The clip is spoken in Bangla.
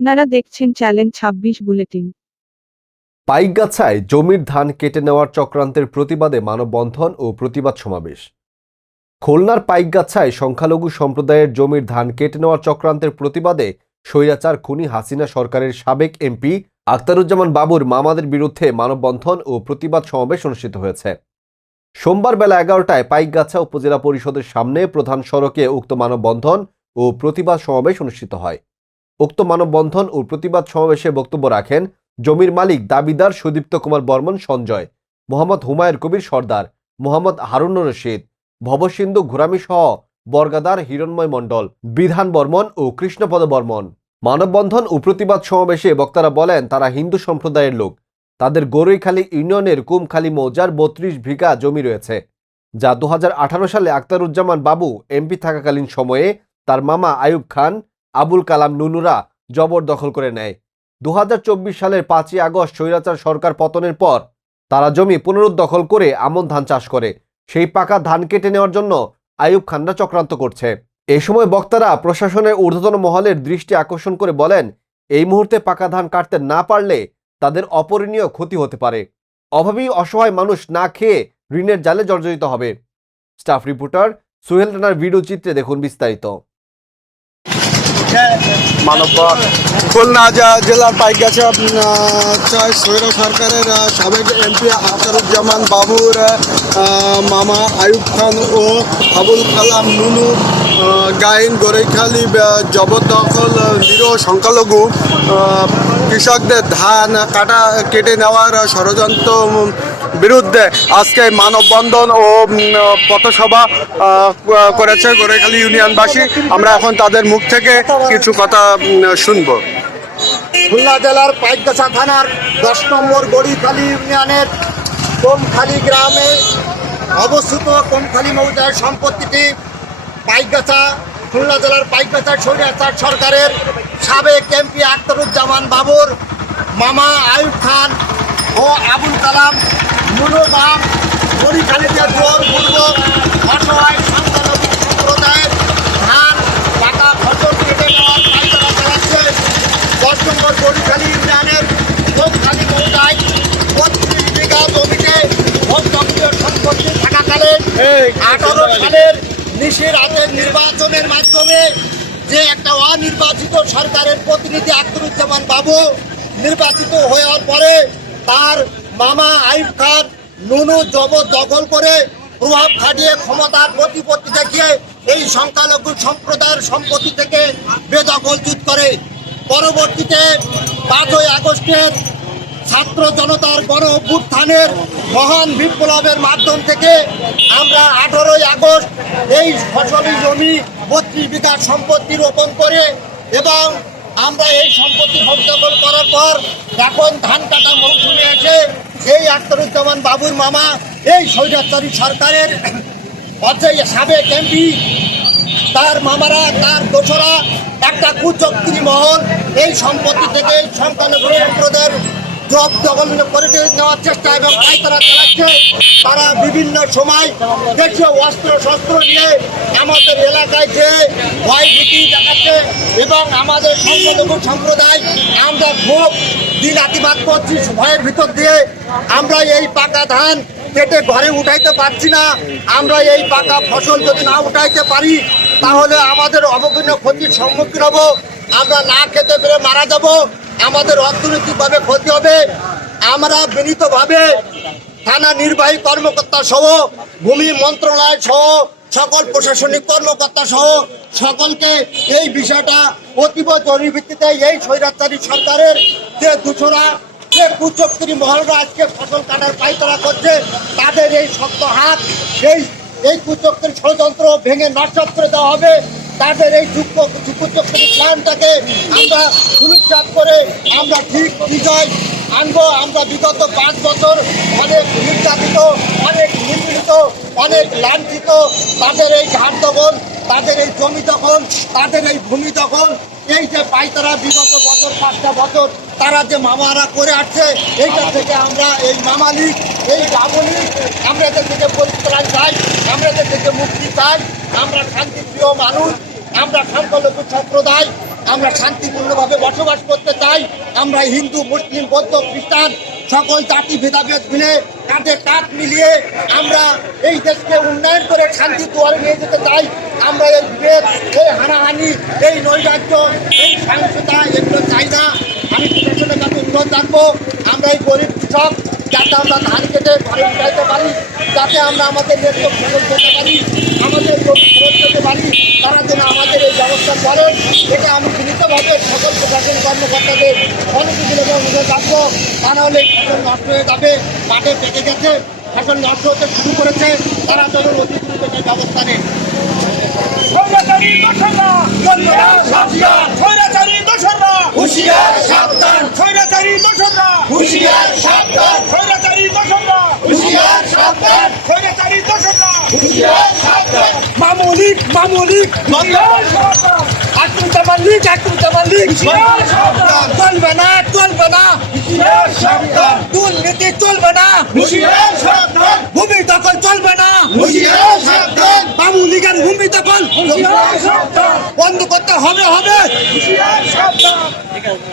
আপনারা দেখছেন চ্যালেঞ্জ ছাব্বিশ বুলেটিন। পাইকগাছায় জমির ধান কেটে নেওয়ার চক্রান্তের প্রতিবাদে মানববন্ধন ও প্রতিবাদ সমাবেশ। খুলনার পাইকগাছায় সংখ্যালঘু সম্প্রদায়ের জমির ধান কেটে নেওয়ার চক্রান্তের প্রতিবাদে স্বৈরাচার খুনি হাসিনা সরকারের সাবেক এমপি আখতারুজ্জামান বাবুর মামাদের বিরুদ্ধে মানববন্ধন ও প্রতিবাদ সমাবেশ অনুষ্ঠিত হয়েছে। সোমবার বেলা এগারোটায় পাইকগাছা উপজেলা পরিষদের সামনে প্রধান সড়কে উক্ত মানববন্ধন ও প্রতিবাদ সমাবেশ অনুষ্ঠিত হয়। উক্ত মানববন্ধন ও প্রতিবাদ সমাবেশে বক্তব্য রাখেন জমির মালিক দাবিদার সুদীপ্ত কুমার বর্মন সঞ্জয়, মোহাম্মদ হুমায়ুর কবির সর্দার, মোহাম্মদ হারুনুর রশিদ, ভবসিন্ধু ঘুরামি সহ বর্গাদার হিরণময় মণ্ডল, বিধান বর্মন ও কৃষ্ণপদ বর্মন। মানববন্ধন ও প্রতিবাদ সমাবেশে বক্তারা বলেন, তারা হিন্দু সম্প্রদায়ের লোক। তাদের গরৈখালী ইউনিয়নের কুমখালী মৌজার বত্রিশ বিঘা জমি রয়েছে, যা দু হাজার আঠারো সালে আক্তারুজ্জামান বাবু এমপি থাকাকালীন সময়ে তার মামা আয়ুব খান আবুল কালাম নুনুরা জবরদখল করে নেয়। দু হাজার চব্বিশ সালের পাঁচই আগস্ট স্বৈরাচার সরকার পতনের পর তারা জমি পুনরুদ্দখল করে আমন ধান চাষ করে। সেই পাকা ধান কেটে নেওয়ার জন্য আয়ুব খানরা চক্রান্ত করছে। এ সময় বক্তারা প্রশাসনের ঊর্ধ্বতন মহলের দৃষ্টি আকর্ষণ করে বলেন, এই মুহূর্তে পাকা ধান কাটতে না পারলে তাদের অপরণীয় ক্ষতি হতে পারে। অভাবী, অসহায় মানুষ না খেয়ে ঋণের জালে জর্জরিত হবে। স্টাফ রিপোর্টার সোহেল রানার ভিডিও চিত্রে দেখুন বিস্তারিত। মানব খুলনা জেলার পাইকাছা সৈর সরকারের সাবেক এমপি আখতারুজ্জামান বাবুর মামা আয়ুব খান ও আবুল কালাম নুনু গাইন গরেখালি জবরদখল, নিরীহ সংখ্যালঘু কৃষকদের ধান কাটা কেটে নেওয়ার ষড়যন্ত্র বিরুদ্ধে আজকে মানববন্ধন ও পথসভা করেছে গোরেখালী ইউনিয়নবাসী। আমরা এখন তাদের মুখ থেকে কিছু কথা শুনব। খুলনা জেলার পাইকগাছা থানার দশ নম্বর গড়িখালী ইউনিয়নের কোমখালী গ্রামে অবস্থিত কোমখালী মৌজার সম্পত্তিটি পাইকগাছা, খুলনা জেলার পাইকগাছা স্বৈরাচার সরকারের সাবেক এমপি আখতারুজ্জামান বাবুর মামা আয়ুব খান ও আবুল কালাম অসহায় সম্প্রদায়ের ধান পাকা ফসল কেটে নেওয়ার পাইকারা চালাচ্ছে দশ নম্বর বড়িখালী ইউনিয়নের কোটখালী মৌজায় বত্রিশ বিঘা জমিতে সম্পত্তি থাকাকালে আঠারো সালের নিশির রাতের নির্বাচনের মাধ্যমে যে একটা অনির্বাচিত সরকারের প্রতিনিধি আখতারুজ্জামান বাবু নির্বাচিত হওয়ার পরে তার মামা আইব খান, নুনু জবরদখল করে প্রভাব খাটিয়ে ক্ষমতার প্রতিপত্তি দেখিয়ে এই সংখ্যালঘু সম্প্রদায়ের সম্পত্তি থেকে বেদখলচ্যুত করে। পরবর্তীতে পাঁচই আগস্টের ছাত্র জনতার গণ অভ্যুত্থানের মহান বিপ্লবের মাধ্যম থেকে আমরা আঠারোই আগস্ট এই ফসলি জমি, বত্রিশ বিঘা সম্পত্তি রোপণ করে এবং আমরা এই সম্পত্তি হস্তগোল করার পর এখন ধান কাটা মৌসুমে এসে এই আখতারুজ্জামান বাবুর মামা, এই স্বৈরাচারী সরকারের অর্থাৎ সাবেক এমপি, তার মামারা, তার দোসরা, একটা কুচক্রী মহল, এই সম্পত্তি থেকে সংখ্যালঘু সম্প্রদায়ের জব দখল করে নেওয়ার চেষ্টা এবং পাইতারা চালাচ্ছে। তারা বিভিন্ন সময় দেশীয় অস্ত্র, শস্ত্র নিয়ে আমাদের এলাকায় যে ভয় ভীতি দেখাচ্ছে এবং আমাদের সংখ্যালঘু সম্প্রদায়, আমরা খুব দিন আতিবাদ করছি। ভয়ের ভিতর দিয়ে আমরা এই পাকা ধান কেটে ঘরে উঠাইতে পারছি না। আমরা এই পাকা ফসল যদি না উঠাইতে পারি, তাহলে আমাদের অবগুণ্য ক্ষতির সম্মুখীন হব। আমরা না খেতে পেরে মারা যাব। আমাদের অর্থনৈতিকভাবে ক্ষতি হবে। আমরা বিনীতভাবে থানা নির্বাহী কর্মকর্তা সহ, ভূমি মন্ত্রণালয় সহ, সকল প্রশাসনিক কর্মকর্তা সহ সকলকে এই বিষয়টা অতীব জরুরি ভিত্তিতে এই স্বৈরাচারী সরকারের যে দুশোরা যে কুচক্রী মহলরা আজকে ফসল কাটার পাইতারা করছে, তাদের এই শক্ত হাত, এই এই কুচক্রী ষড়যন্ত্র ভেঙে নষ্ট করে দেওয়া হবে। তাদের এই যুক্ত প্ল্যানটাকে আমরা সুনিশ্চিত করে আমরা ঠিক বিজয় আনব। আমরা বিগত পাঁচ বছর অনেক নির্যাতিত, অনেক নিপীড়িত, অনেক লাঞ্ছিত। তাদের এই ঘাট দখল, তাদের এই জমি দখল, তাদের এই ভূমি দখল, এই যে পাইতারা বিগত বছর, পাঁচটা বছর তারা যে মামারা করে আসছে, এইটা থেকে আমরা এই মামালি এই গাবলি আমরা এদের থেকে পরিত্রাণ চাই, আমরা এদের থেকে মুক্তি চাই। আমরা শান্তিপ্রিয় মানুষ আমরা সংখ্যালঘু সম্প্রদায়, আমরা শান্তিপূর্ণভাবে বসবাস করতে চাই, আমরা হিন্দু, মুসলিম, বৌদ্ধ, খ্রিস্টান, সকল জাতি ভেদাভেদ মিলে কাঁধে কাঁধ মিলিয়ে আমরা এই দেশকে উন্নয়ন করে শান্তি দুয়ারে নিয়ে যেতে চাই। আমরা এই বিভেদ, এই হানাহানি, এই নৈরাজ্য, এই সহিংসতা, এগুলো চাই না। আমি প্রশাসনের কাছে অনুরোধ রাখব, আমরা এই গরিব কৃষক, যাতে আমরা ধান কেটে ঘরে উঠাইতে পারি, যাতে আমরা আমাদের নেত্র ফসল পেতে পারি, আমাদের ফেরত পেতে পারি, তারা যেন আমাদের এই ব্যবস্থা করেন এটা আমি বিনীতভাবে সকল প্রশাসন কর্মকর্তাদের অনুমতি অনুরোধ রাখব তা নাহলে ফসল নষ্ট হয়ে যাবে মাঠে পেকে গেছে ফসল নষ্ট হতে শুরু করেছে তারা যেন অতি দ্রুত সেই ব্যবস্থা নেন দোসররা বন্ধুরা সাবধান। হুঁশিয়ার সাবধান। হুঁশিয়ার হুঁশিয়ার হুঁশিয়ার সাবধান। মামুলিক মামুলিক আক্রমণ লীগ আক্রমণ লীগ চলবে না চলবে না। দুর্নীতি চলবে না। ভূমি দখল চলবে না। বাবু লীগের ভূমি দখল। বন্ধ করতে হবে হবে।